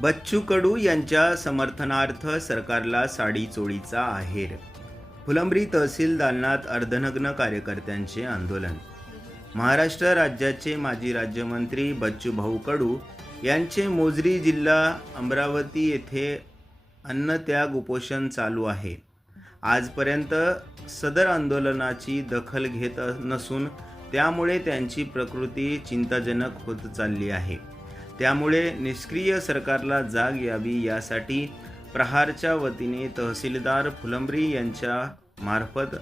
बच्चू कडू यांच्या समर्थनार्थ सरकारला साडी चोळीचा आहेर. फुलंब्री तहसील दालनात अर्धनग्न कार्यकर्त्यांचे आंदोलन. महाराष्ट्र राज्याचे माजी राज्यमंत्री बच्चू भाऊ कडू यांचे मोजरी जिल्हा अमरावती येथे अन्नत्याग उपोषण चालू आहे. आजपर्यंत सदर आंदोलनाची दखल घेत नसून त्यामुळे त्यांची प्रकृती चिंताजनक होत चालली आहे. त्यामुळे निष्क्रिय सरकारला जाग यावी यासाठी प्रहारच्या वतीने तहसीलदार फुलंब्री यांच्या मार्फत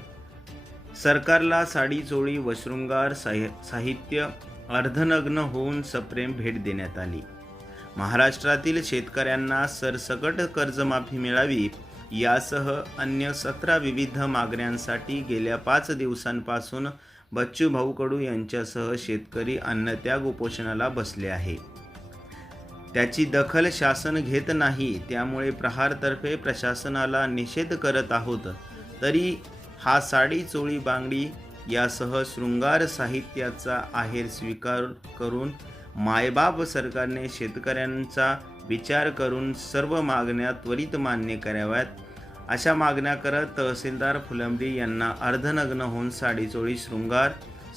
सरकारला साडीचोळी वशृंगार साहि साहित्य अर्धनग्न होऊन सप्रेम भेट देण्यात आली. महाराष्ट्रातील शेतकऱ्यांना सरसकट कर्जमाफी मिळावी यासह अन्य सतरा विविध मागण्यांसाठी गेल्या पाच दिवसांपासून बच्चू भाऊ कडू यांच्यासह शेतकरी अन्नत्याग उपोषणाला बसले आहे. त्याची दखल शासन घेत नाही त्यामुळे प्रहारतर्फे प्रशासनाला निषेध करत आहोत. तरी हा साडी चोळी बांगडी यासह शृंगार साहित्याचा आहेर स्वीकार करून मायबाप सरकारने शेतकऱ्यांचा विचार करून सर्व मागण्या त्वरित मान्य कराव्यात. अशा मागण्या करत तहसीलदार फुलंब्री यांना अर्धनग्न होऊन साडी चोळी शृंगार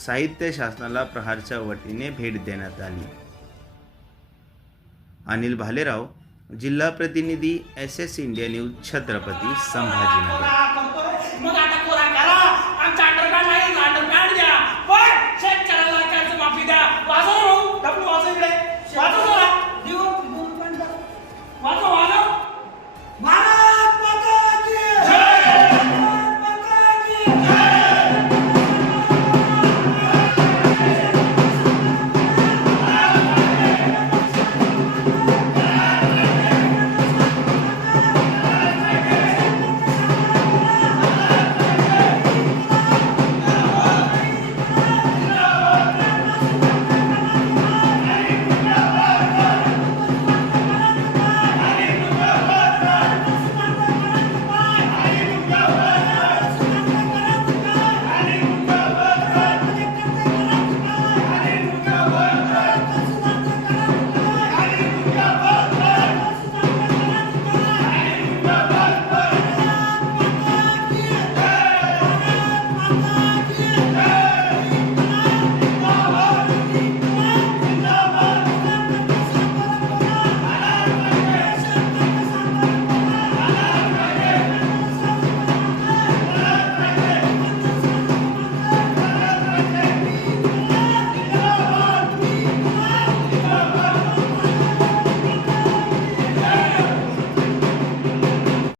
साहित्य शासनाला प्रहारच्या वतीने भेट देण्यात आली. अनिल भालेराव जिल्हा प्रतिनिधी S S India news Chhatrapati Sambhajinagar.